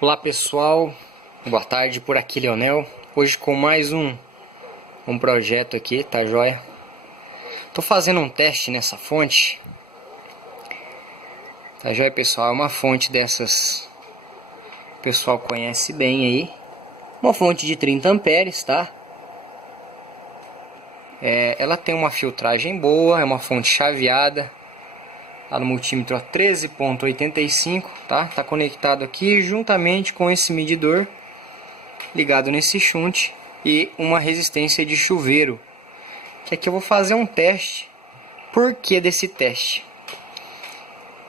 Olá pessoal, boa tarde, por aqui Leonel. Hoje com mais um projeto aqui, tá joia? Tô fazendo um teste nessa fonte. Tá joia pessoal? É uma fonte dessas o pessoal conhece bem aí. Uma fonte de 30 amperes, tá? Ela tem uma filtragem boa, é uma fonte chaveada. Tá no multímetro a 13.85, tá? Tá conectado aqui juntamente com esse medidor ligado nesse shunt e uma resistência de chuveiro. Que aqui eu vou fazer um teste. Por que desse teste?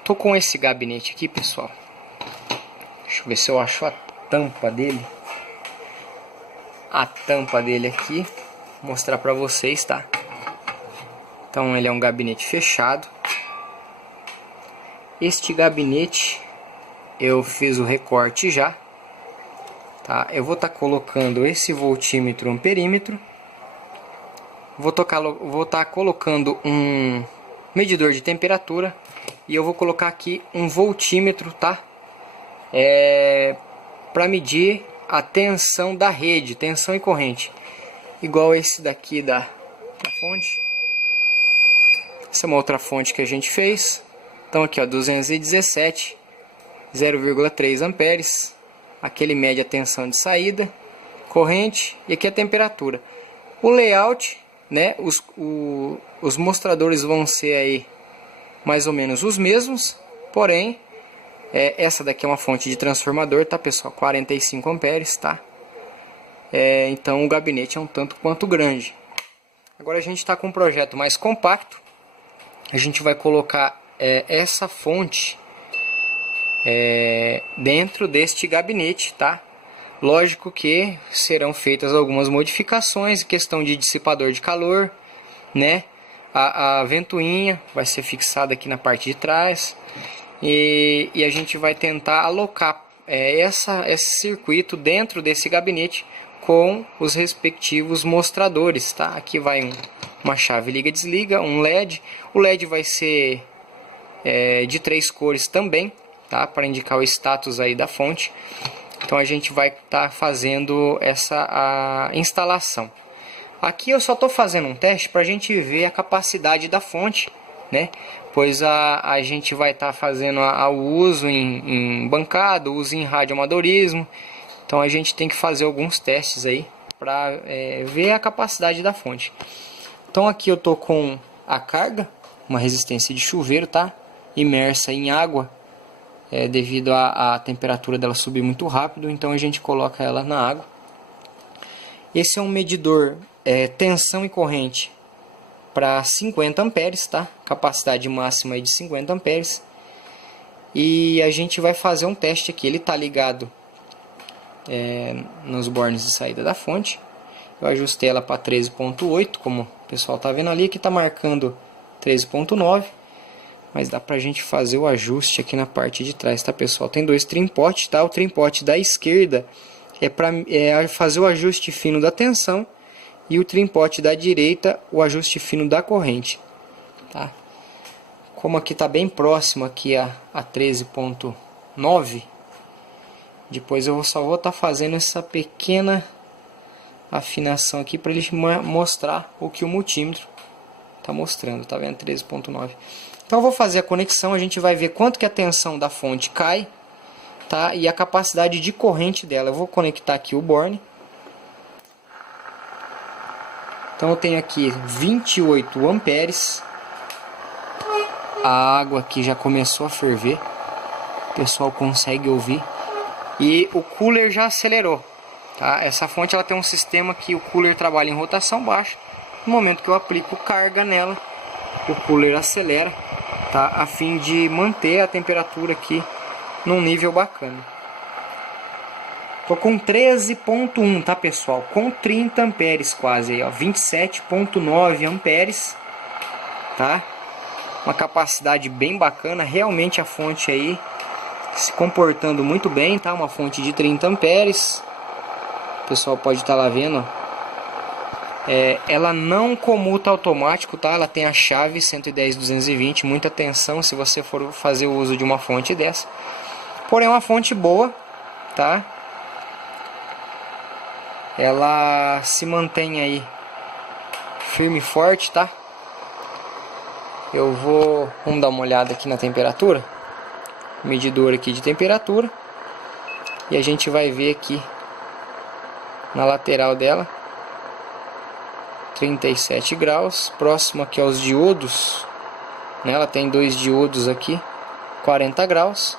Tô com esse gabinete aqui, pessoal. Deixa eu ver se eu acho a tampa dele. A tampa dele aqui, vou mostrar pra vocês, tá? Então ele é um gabinete fechado. Este gabinete eu fiz o recorte já, tá? Eu vou estar colocando esse voltímetro amperímetro. Vou estar colocando um medidor de temperatura e eu vou colocar aqui um voltímetro, tá? Para medir a tensão da rede, tensão e corrente, igual esse daqui da fonte. Essa é uma outra fonte que a gente fez. Então aqui ó, 217, 0,3 amperes. Aquele mede a tensão de saída, corrente e aqui a temperatura. O layout, né? Os mostradores vão ser aí mais ou menos os mesmos, porém essa daqui é uma fonte de transformador, tá pessoal? 45 amperes, tá? Então o gabinete é um tanto quanto grande. Agora a gente está com um projeto mais compacto. A gente vai colocar essa fonte dentro deste gabinete, tá? Lógico que serão feitas algumas modificações, questão de dissipador de calor, né? A ventoinha vai ser fixada aqui na parte de trás e a gente vai tentar alocar esse circuito dentro desse gabinete com os respectivos mostradores, tá? Aqui vai uma chave liga-desliga, um LED. O LED vai ser de 3 cores também, tá? Para indicar o status aí da fonte. Então a gente vai estar fazendo essa instalação. Aqui eu só estou fazendo um teste para a gente ver a capacidade da fonte, né? Pois a gente vai estar fazendo o uso em bancada, o uso em radioamadorismo. Então a gente tem que fazer alguns testes aí para ver a capacidade da fonte. Então aqui eu estou com a carga, uma resistência de chuveiro, tá? Imersa em água, devido à temperatura dela subir muito rápido, então a gente coloca ela na água. Esse é um medidor tensão e corrente para 50 amperes, tá? Capacidade máxima aí de 50 amperes. E a gente vai fazer um teste aqui. Ele está ligado nos bornes de saída da fonte. Eu ajustei ela para 13.8, como o pessoal está vendo ali, que está marcando 13.9. Mas dá pra gente fazer o ajuste aqui na parte de trás, tá pessoal? Tem dois trim-pot, tá? O trim-pot da esquerda é para fazer o ajuste fino da tensão. E o trim-pot da direita, o ajuste fino da corrente, tá? Como aqui tá bem próximo aqui a 13.9, depois eu só vou estar fazendo essa pequena afinação aqui para ele mostrar o que o multímetro tá mostrando, tá vendo? 13.9. Então eu vou fazer a conexão, a gente vai ver quanto que a tensão da fonte cai, tá? E a capacidade de corrente dela. Eu vou conectar aqui o borne. Então eu tenho aqui 28 amperes. A água aqui já começou a ferver. O pessoal consegue ouvir. E o cooler já acelerou, tá? Essa fonte ela tem um sistema que o cooler trabalha em rotação baixa. No momento que eu aplico carga nela, o cooler acelera, tá? A fim de manter a temperatura aqui num nível bacana. Tô com 13.1, tá pessoal? Com 30 amperes quase aí, ó, 27.9 amperes, tá? Uma capacidade bem bacana, realmente a fonte aí se comportando muito bem, tá? Uma fonte de 30 amperes. O pessoal pode estar lá vendo, ó. Ela não comuta automático, tá? Ela tem a chave 110-220, muita atenção se você for fazer o uso de uma fonte dessa. Porém é uma fonte boa, tá? Ela se mantém aí firme e forte, tá? Vamos dar uma olhada aqui na temperatura, medidor aqui de temperatura, e a gente vai ver aqui na lateral dela 37 graus, próximo aqui aos diodos, né? Ela tem 2 diodos aqui, 40 graus,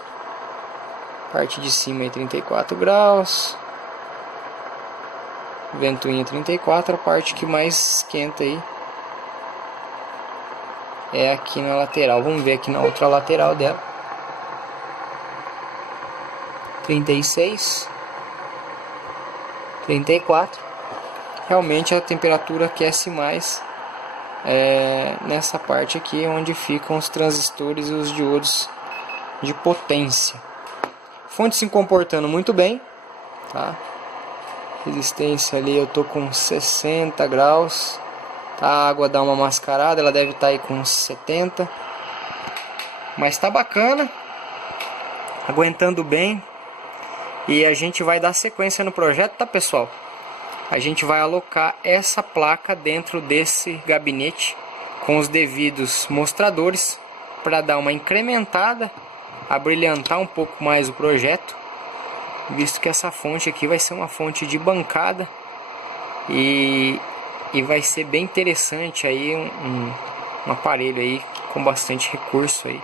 parte de cima aí 34 graus, ventoinha 34, a parte que mais esquenta aí é aqui na lateral. Vamos ver aqui na outra lateral dela. 36, 34. Realmente a temperatura aquece mais nessa parte aqui, onde ficam os transistores e os diodos de potência. Fonte se comportando muito bem, tá? Resistência ali eu tô com 60 graus, tá? A água dá uma mascarada, ela deve estar aí com 70, mas tá bacana, aguentando bem. E a gente vai dar sequência no projeto, tá, pessoal? A gente vai alocar essa placa dentro desse gabinete com os devidos mostradores para dar uma incrementada, abrilhantar um pouco mais o projeto, visto que essa fonte aqui vai ser uma fonte de bancada e vai ser bem interessante aí um aparelho aí com bastante recurso aí,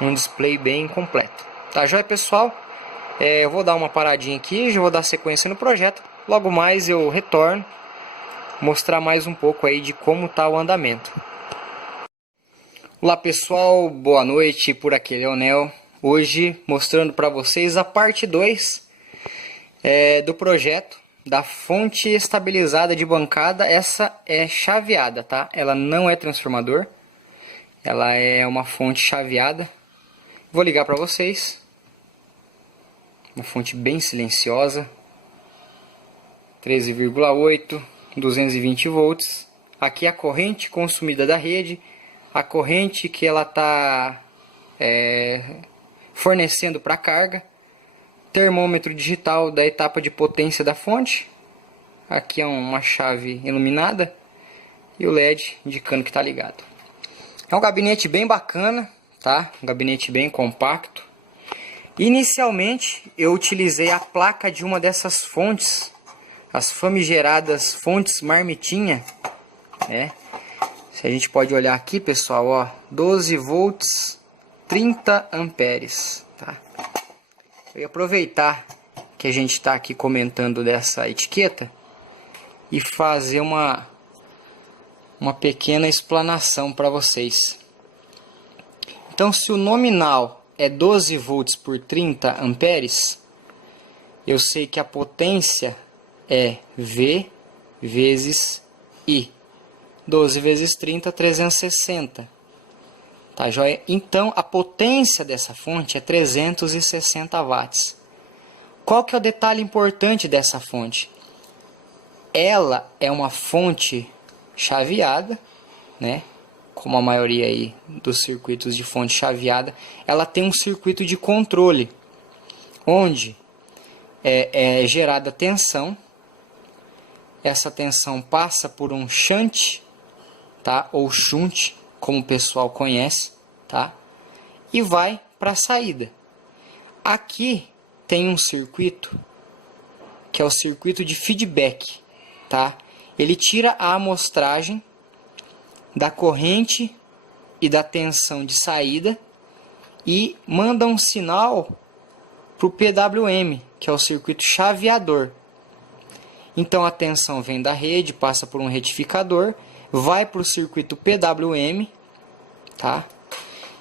um display bem completo. Tá joia, pessoal? Eu vou dar uma paradinha aqui, já vou dar sequência no projeto. Logo mais eu retorno, mostrar mais um pouco aí de como tá o andamento. Olá, pessoal, boa noite, por aqui é Leonel. Hoje mostrando para vocês a parte 2 do projeto da fonte estabilizada de bancada. Essa é chaveada, tá? Ela não é transformador, ela é uma fonte chaveada. Vou ligar para vocês. Uma fonte bem silenciosa, 13,8, 220 volts. Aqui a corrente consumida da rede, a corrente que ela está fornecendo para carga, termômetro digital da etapa de potência da fonte. Aqui é uma chave iluminada e o LED indicando que está ligado. É um gabinete bem bacana, tá? Um gabinete bem compacto. Inicialmente eu utilizei a placa de uma dessas fontes, as famigeradas fontes marmitinha, né? Se a gente pode olhar aqui, pessoal, ó, 12 volts, 30 amperes, tá? Eu ia aproveitar que a gente está aqui comentando dessa etiqueta e fazer uma pequena explanação para vocês. Então, se o nominal é 12 volts por 30 amperes, eu sei que a potência é V vezes I. 12 vezes 30, 360. Tá joia? Então, a potência dessa fonte é 360 watts. Qual que é o detalhe importante dessa fonte? Ela é uma fonte chaveada, né? Como a maioria aí dos circuitos de fonte chaveada, ela tem um circuito de controle, onde é gerada tensão. Essa tensão passa por um shunt, tá? Ou shunt, como o pessoal conhece, tá? E vai para a saída. Aqui tem um circuito que é o circuito de feedback, tá? Ele tira a amostragem da corrente e da tensão de saída e manda um sinal para o PWM, que é o circuito chaveador. Então a tensão vem da rede, passa por um retificador, vai para o circuito PWM, tá?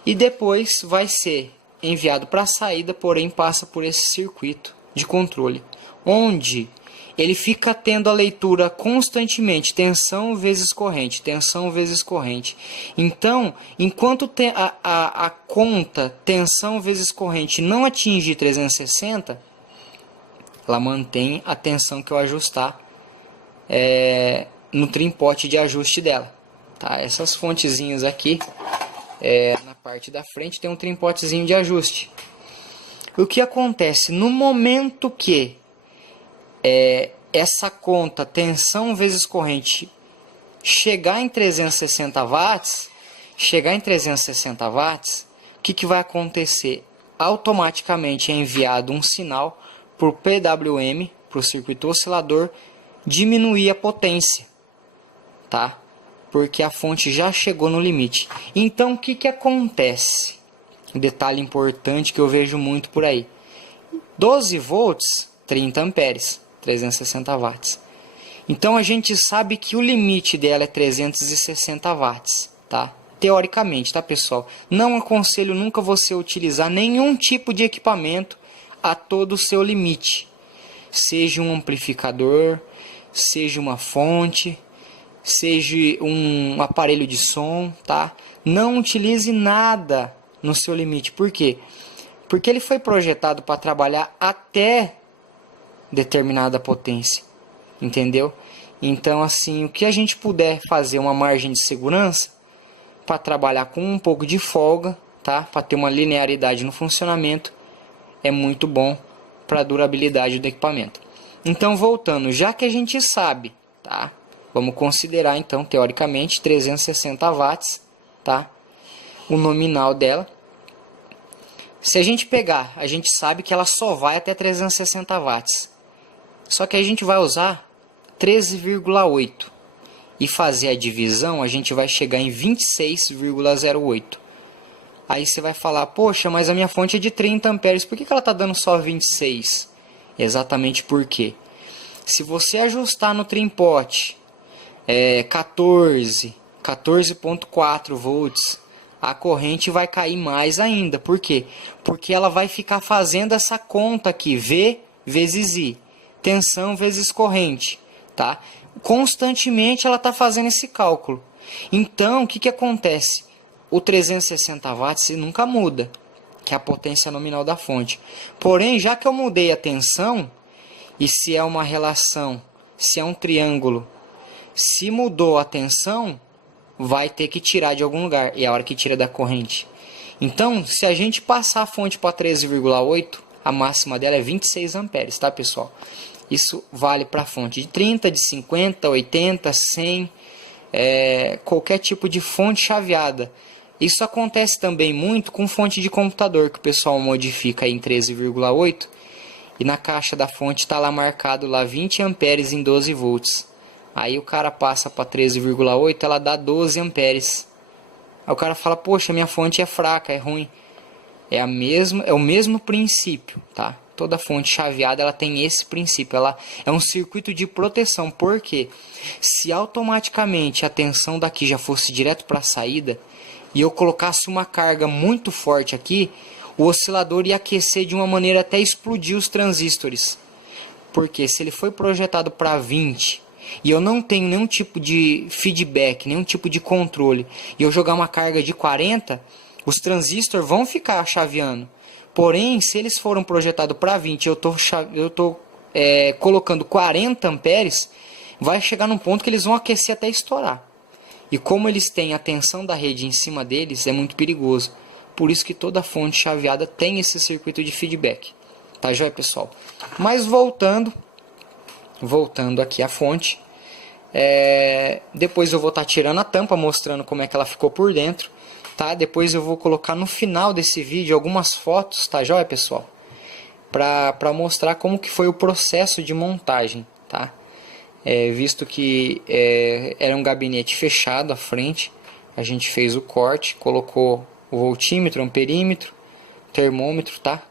E depois vai ser enviado para a saída, porém passa por esse circuito de controle, onde ele fica tendo a leitura constantemente, tensão vezes corrente, tensão vezes corrente. Então, enquanto a conta tensão vezes corrente não atingir 360, ela mantém a tensão que eu ajustar no trimpote de ajuste dela. Tá? Essas fontezinhas aqui, na parte da frente tem um trimpotezinho de ajuste. O que acontece? No momento que essa conta tensão vezes corrente chegar em 360 watts, o que vai acontecer? Automaticamente é enviado um sinal para o PWM, para o circuito oscilador, diminuir a potência, tá? Porque a fonte já chegou no limite. Então o que acontece? Um detalhe importante que eu vejo muito por aí: 12 volts, 30 amperes, 360 watts. Então a gente sabe que o limite dela é 360 watts, tá? Teoricamente, tá, pessoal? Não aconselho nunca você utilizar nenhum tipo de equipamento a todo o seu limite. Seja um amplificador, seja uma fonte, seja um aparelho de som, tá? Não utilize nada no seu limite. Por quê? Porque ele foi projetado para trabalhar até determinada potência, entendeu? Então, assim, o que a gente puder fazer uma margem de segurança para trabalhar com um pouco de folga, tá? Para ter uma linearidade no funcionamento, é muito bom para a durabilidade do equipamento. Então, voltando, já que a gente sabe, tá? Vamos considerar então, teoricamente, 360 watts, tá? O nominal dela. Se a gente pegar, a gente sabe que ela só vai até 360 watts. Só que a gente vai usar 13,8 e fazer a divisão, a gente vai chegar em 26,08. Aí você vai falar: poxa, mas a minha fonte é de 30 amperes, por que ela está dando só 26? Exatamente porque, se você ajustar no trimpote 14,4 volts, a corrente vai cair mais ainda. Por quê? Porque ela vai ficar fazendo essa conta aqui, V vezes I, tensão vezes corrente, tá? Constantemente ela está fazendo esse cálculo. Então, o que acontece? O 360 watts nunca muda, que é a potência nominal da fonte. Porém, já que eu mudei a tensão, e se é uma relação, se é um triângulo, se mudou a tensão, vai ter que tirar de algum lugar, e é a hora que tira da corrente. Então, se a gente passar a fonte para 13,8, a máxima dela é 26 amperes, tá, pessoal? Isso vale para fonte de 30, de 50, 80, 100, qualquer tipo de fonte chaveada. Isso acontece também muito com fonte de computador, que o pessoal modifica aí em 13,8 e na caixa da fonte está lá marcado lá 20 amperes em 12 volts. Aí o cara passa para 13,8, ela dá 12 amperes. Aí o cara fala: poxa, minha fonte é fraca, é ruim. É o mesmo princípio, tá? Toda fonte chaveada ela tem esse princípio, ela é um circuito de proteção. Porque se automaticamente a tensão daqui já fosse direto para a saída e eu colocasse uma carga muito forte aqui, o oscilador ia aquecer de uma maneira até explodir os transistores. Porque se ele foi projetado para 20 e eu não tenho nenhum tipo de feedback, nenhum tipo de controle, e eu jogar uma carga de 40, os transistores vão ficar chaveando. Porém, se eles foram projetados para 20 e eu estou colocando 40 amperes, vai chegar num ponto que eles vão aquecer até estourar. E como eles têm a tensão da rede em cima deles, é muito perigoso. Por isso que toda fonte chaveada tem esse circuito de feedback. Tá joia, pessoal? Mas voltando aqui à fonte, depois eu vou estar tirando a tampa, mostrando como é que ela ficou por dentro, tá? Depois eu vou colocar no final desse vídeo algumas fotos, tá joia, pessoal? Para mostrar como que foi o processo de montagem, tá? Visto que era um gabinete fechado à frente, a gente fez o corte, colocou o voltímetro, amperímetro, termômetro, tá?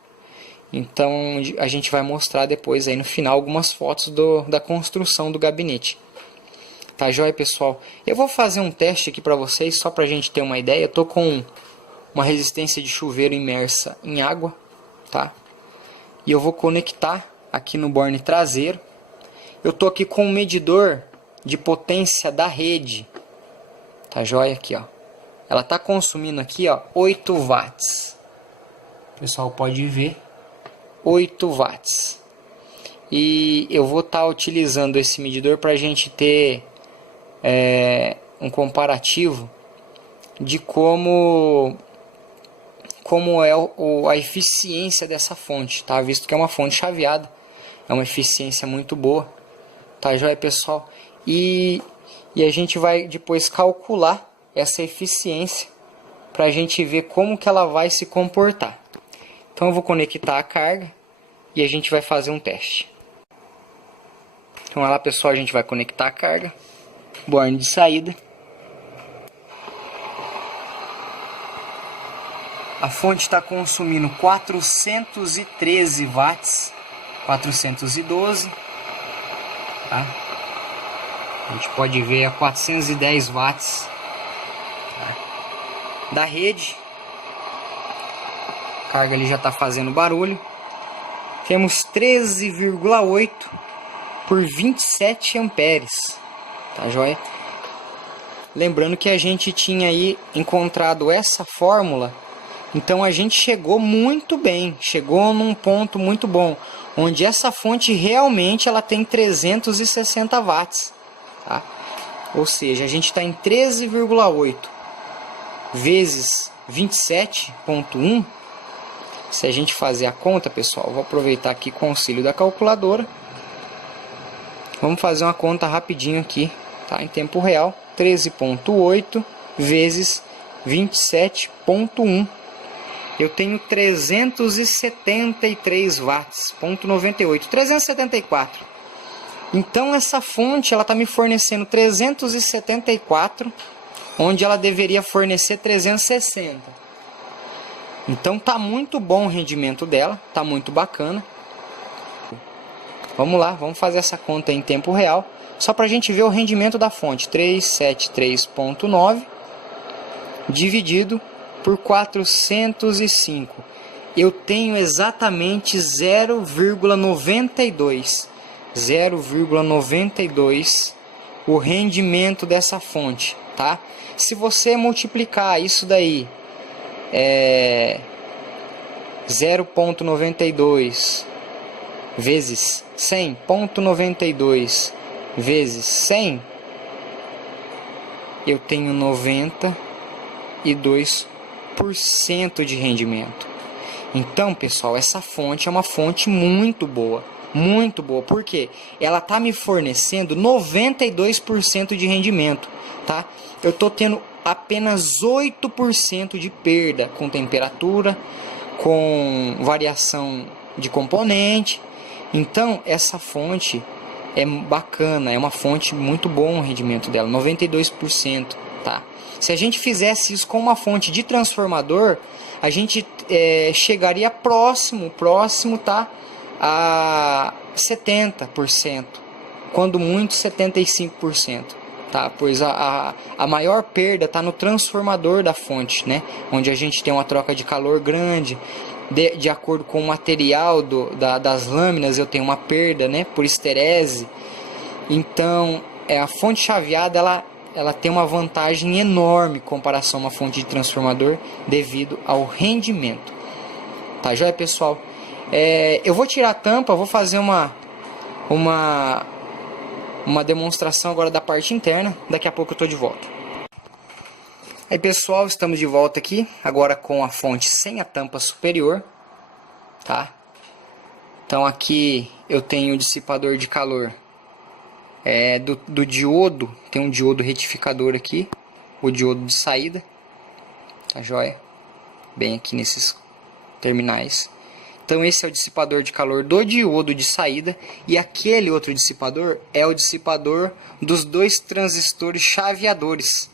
Então a gente vai mostrar depois aí no final algumas fotos da construção do gabinete. Tá joia, pessoal? Eu vou fazer um teste aqui para vocês, só para a gente ter uma ideia. Eu tô com uma resistência de chuveiro imersa em água, tá? E eu vou conectar aqui no borne traseiro. Eu tô aqui com um medidor de potência da rede. Tá joia? Aqui, ó. Ela tá consumindo aqui, ó, 8 watts. O pessoal pode ver. 8 watts. E eu vou estar utilizando esse medidor para a gente ter um comparativo de como como é a eficiência dessa fonte, tá? Visto que é uma fonte chaveada, é uma eficiência muito boa, tá joia, pessoal? E a gente vai depois calcular essa eficiência para a gente ver como que ela vai se comportar. Então eu vou conectar a carga e a gente vai fazer um teste. Então lá, pessoal, a gente vai conectar a carga, borne de saída. A fonte está consumindo 413 watts, 412, tá? A gente pode ver a 410 watts, tá? Da rede. A carga ali já está fazendo barulho. Temos 13,8 por 27 amperes, tá joia? Lembrando que a gente tinha aí encontrado essa fórmula. Então a gente chegou muito bem, chegou num ponto muito bom, onde essa fonte realmente ela tem 360 watts, tá? Ou seja, a gente está em 13,8 vezes 27,1. Se a gente fazer a conta, pessoal, vou aproveitar aqui com o auxílio da calculadora. Vamos fazer uma conta rapidinho aqui, tá? Em tempo real, 13,8 vezes 27,1. Eu tenho 373 watts, 0,98, 374. Então essa fonte ela está me fornecendo 374, onde ela deveria fornecer 360. Então tá muito bom o rendimento dela, tá muito bacana. Vamos lá, vamos fazer essa conta em tempo real, só para a gente ver o rendimento da fonte. 373,9 dividido por 405. Eu tenho exatamente 0,92. 0,92 o rendimento dessa fonte, tá? Se você multiplicar isso daí 0,92 vezes 100, 0,92 vezes 100, eu tenho 92% de rendimento. Então, pessoal, essa fonte é uma fonte muito boa. Muito boa, porque ela está me fornecendo 92% de rendimento, tá? Eu estou tendo apenas 8% de perda com temperatura, com variação de componente. Então, essa fonte é bacana, é uma fonte muito bom o rendimento dela, 92%, tá? Se a gente fizesse isso com uma fonte de transformador, a gente chegaria próximo, tá? A 70%, quando muito 75%, tá? Pois a maior perda está no transformador da fonte, né? Onde a gente tem uma troca de calor grande, de acordo com o material das lâminas eu tenho uma perda, né? Por esterese. Então a fonte chaveada ela tem uma vantagem enorme em comparação a uma fonte de transformador devido ao rendimento, tá joia, pessoal? Eu vou tirar a tampa, vou fazer uma demonstração agora da parte interna. Daqui a pouco eu estou de volta. Aí, pessoal, estamos de volta aqui, agora com a fonte sem a tampa superior, tá? Então aqui eu tenho o dissipador de calor do diodo, tem um diodo retificador aqui, o diodo de saída, tá joia? Bem aqui nesses terminais. Então esse é o dissipador de calor do diodo de saída, e aquele outro dissipador é o dissipador dos dois transistores chaveadores,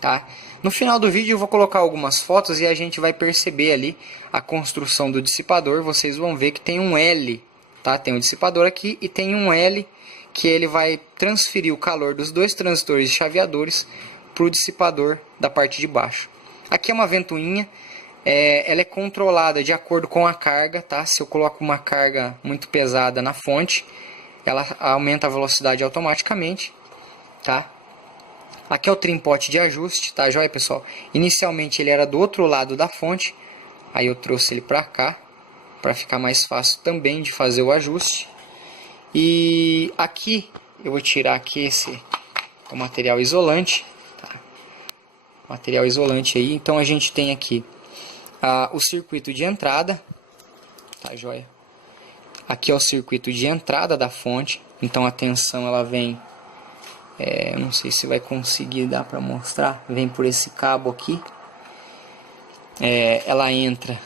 tá? No final do vídeo eu vou colocar algumas fotos e a gente vai perceber ali a construção do dissipador. Vocês vão ver que tem um L, tá? Tem um dissipador aqui e tem um L que ele vai transferir o calor dos dois transistores chaveadores para o dissipador da parte de baixo. Aqui é uma ventoinha. Ela é controlada de acordo com a carga, tá? Se eu coloco uma carga muito pesada na fonte, ela aumenta a velocidade automaticamente, tá? Aqui é o trimpote de ajuste, tá joia, pessoal? Inicialmente ele era do outro lado da fonte, aí eu trouxe ele para cá, para ficar mais fácil também de fazer o ajuste. E aqui eu vou tirar aqui o material isolante, tá? Material isolante aí. Então a gente tem aqui o circuito de entrada, tá joia? Aqui é o circuito de entrada da fonte, então a tensão ela vem, não sei se vai conseguir dar para mostrar, vem por esse cabo aqui, ela entra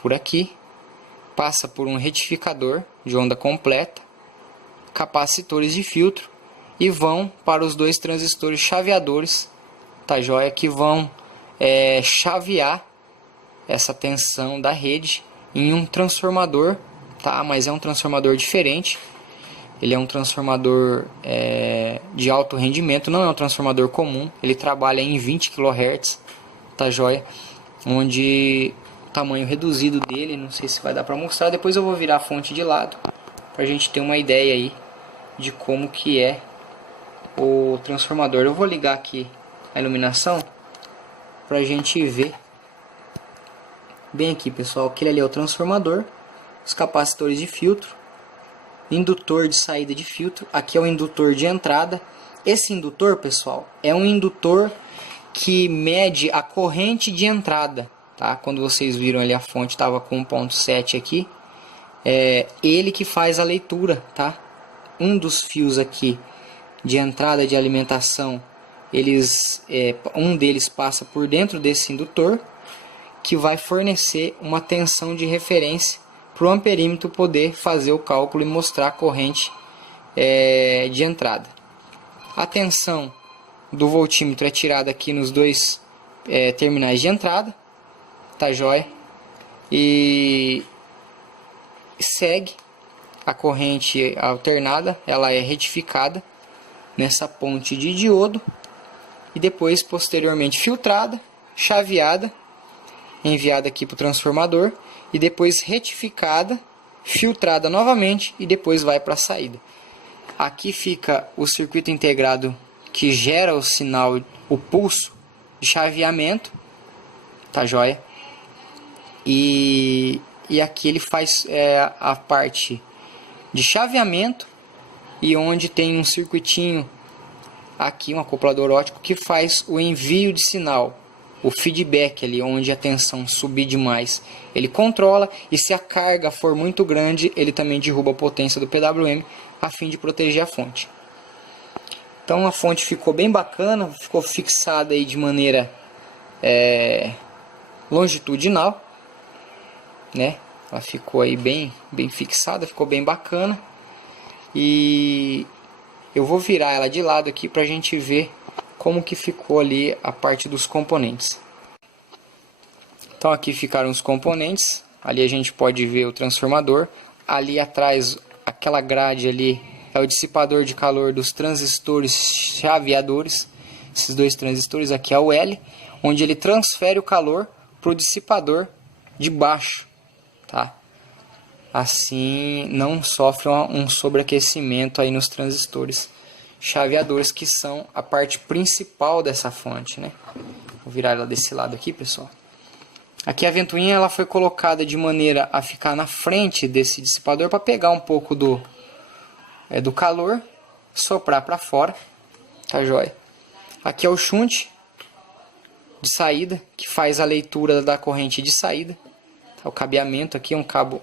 por aqui, passa por um retificador de onda completa, capacitores de filtro e vão para os dois transistores chaveadores, tá joia? Que vão chavear essa tensão da rede em um transformador, tá? Mas é um transformador diferente. Ele é um transformador de alto rendimento, não é um transformador comum. Ele trabalha em 20 kHz, tá joia? Onde o tamanho reduzido dele, não sei se vai dar para mostrar. Depois eu vou virar a fonte de lado para a gente ter uma ideia aí de como que é o transformador. Eu vou ligar aqui a iluminação para a gente ver bem aqui, pessoal. Aquele ali é o transformador, os capacitores de filtro, indutor de saída de filtro. Aqui é o indutor de entrada. Esse indutor, pessoal, é um indutor que mede a corrente de entrada, tá? Quando vocês viram ali a fonte estava com 1.7 aqui, ele que faz a leitura, tá? Um dos fios aqui de entrada de alimentação, um deles passa por dentro desse indutor, que vai fornecer uma tensão de referência para o amperímetro poder fazer o cálculo e mostrar a corrente de entrada. A tensão do voltímetro é tirada aqui nos dois terminais de entrada, tá joia? E segue a corrente alternada, ela é retificada nessa ponte de diodo e depois posteriormente filtrada, chaveada, enviada aqui para o transformador e depois retificada, filtrada novamente e depois vai para a saída. Aqui fica o circuito integrado que gera o sinal, o pulso de chaveamento, tá joia? E aqui ele faz a parte de chaveamento e onde tem um circuitinho aqui, um acoplador óptico que faz o envio de sinal, o feedback ali, onde a tensão subir demais, ele controla, e se a carga for muito grande, ele também derruba a potência do PWM a fim de proteger a fonte. Então a fonte ficou bem bacana, ficou fixada aí de maneira longitudinal, né? Ela ficou aí bem fixada, ficou bem bacana. E eu vou virar ela de lado aqui para a gente ver como que ficou ali a parte dos componentes. Então aqui ficaram os componentes. Ali a gente pode ver o transformador. Ali atrás, aquela grade ali é o dissipador de calor dos transistores chaveadores. Esses dois transistores, aqui é o L, onde ele transfere o calor para o dissipador de baixo, tá? Assim não sofre um sobreaquecimento aí nos transistores chaveadores, que são a parte principal dessa fonte, né? Vou virar ela desse lado aqui, pessoal. Aqui a ventoinha ela foi colocada de maneira a ficar na frente desse dissipador para pegar um pouco do calor, soprar para fora, tá joia? Aqui é o shunt de saída, que faz a leitura da corrente de saída. O cabeamento aqui é um cabo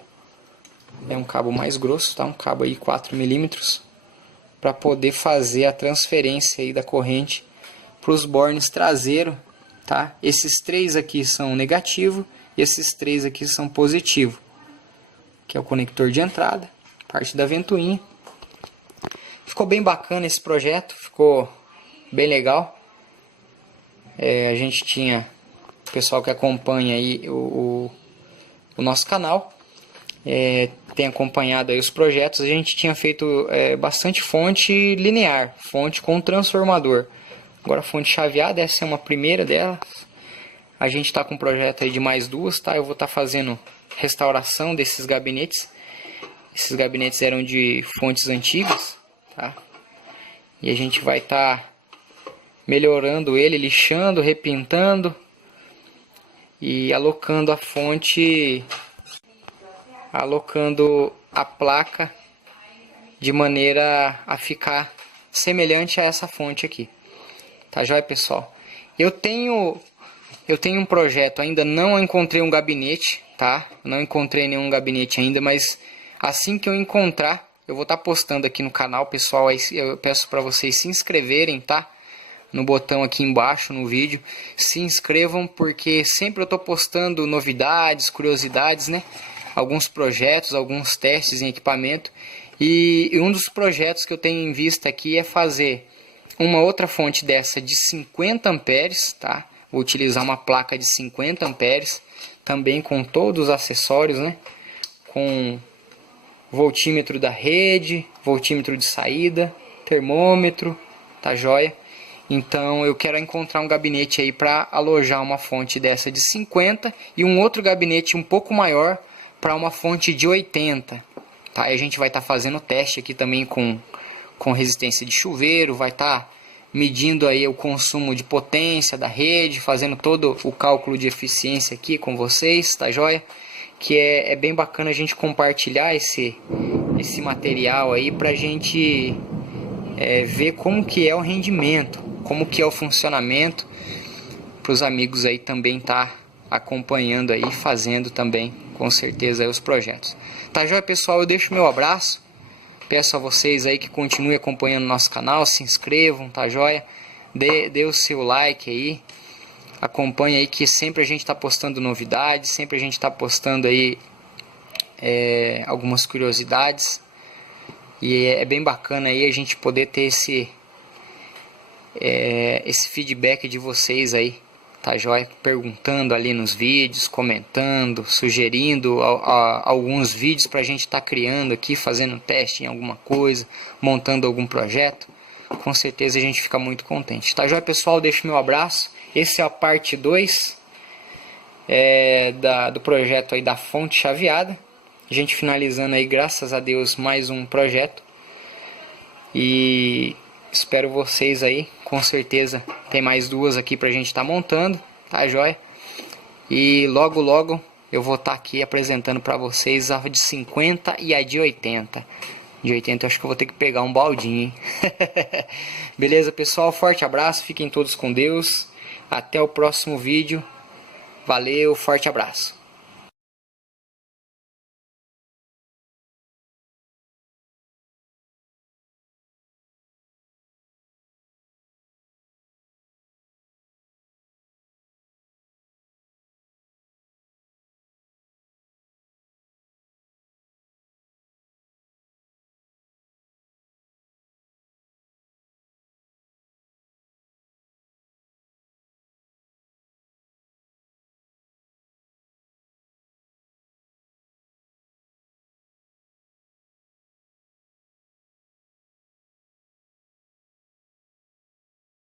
mais grosso, tá? Um cabo aí 4 milímetros, para poder fazer a transferência aí da corrente para os bornes traseiros, tá? Esses três aqui são negativo e esses três aqui são positivo, que é o conector de entrada, parte da ventoinha. Ficou bem bacana esse projeto, ficou bem legal. A gente tinha o pessoal que acompanha aí o nosso canal, tem acompanhado aí os projetos. A gente tinha feito bastante fonte linear, fonte com transformador. Agora fonte chaveada, essa é uma primeira delas. A gente está com um projeto aí de mais duas, tá? Eu vou estar fazendo restauração desses gabinetes. Esses gabinetes eram de fontes antigas, tá? E a gente vai estar melhorando ele, lixando, repintando e alocando a fonte, alocando a placa de maneira a ficar semelhante a essa fonte aqui. Tá joia, pessoal? Eu tenho eu tenho um projeto, ainda não encontrei um gabinete, tá? Não encontrei nenhum gabinete ainda, mas assim que eu encontrar, eu vou estar postando aqui no canal, pessoal. Aí eu peço para vocês se inscreverem, tá? No botão aqui embaixo no vídeo, se inscrevam, porque sempre eu estou postando novidades, curiosidades, né? Alguns projetos, alguns testes em equipamento. E um dos projetos que eu tenho em vista aqui é fazer uma outra fonte dessa de 50 amperes, tá? Vou utilizar uma placa de 50 amperes, também com todos os acessórios, né? Com voltímetro da rede, voltímetro de saída, termômetro, tá joia? Então eu quero encontrar um gabinete aí para alojar uma fonte dessa de 50 e um outro gabinete um pouco maior para uma fonte de 80. Tá? E a gente vai estar fazendo teste aqui também com resistência de chuveiro, vai estar medindo aí o consumo de potência da rede, fazendo todo o cálculo de eficiência aqui com vocês, tá joia? Que é bem bacana a gente compartilhar esse material aí para a gente ver como que é o rendimento, como que é o funcionamento, para os amigos aí também tá acompanhando aí, fazendo também com certeza aí os projetos. Tá joia, pessoal? Eu deixo meu abraço, peço a vocês aí que continuem acompanhando nosso canal, se inscrevam, tá joia? Dê o seu like aí, acompanhe aí que sempre a gente está postando novidades, sempre a gente está postando aí algumas curiosidades. E é bem bacana aí a gente poder ter esse feedback de vocês aí, tá joia? Perguntando ali nos vídeos, comentando, sugerindo alguns vídeos pra gente estar criando aqui, fazendo teste em alguma coisa, montando algum projeto. Com certeza a gente fica muito contente. Tá joia, pessoal? Deixo meu abraço. Esse é a parte 2 do projeto aí da fonte chaveada. A gente finalizando aí, graças a Deus, mais um projeto. E espero vocês aí, com certeza tem mais duas aqui pra gente estar montando, tá joia? E logo logo eu vou estar aqui apresentando pra vocês a de 50 e a de 80. De 80 eu acho que eu vou ter que pegar um baldinho, hein? Beleza, pessoal? Forte abraço, fiquem todos com Deus. Até o próximo vídeo. Valeu, forte abraço.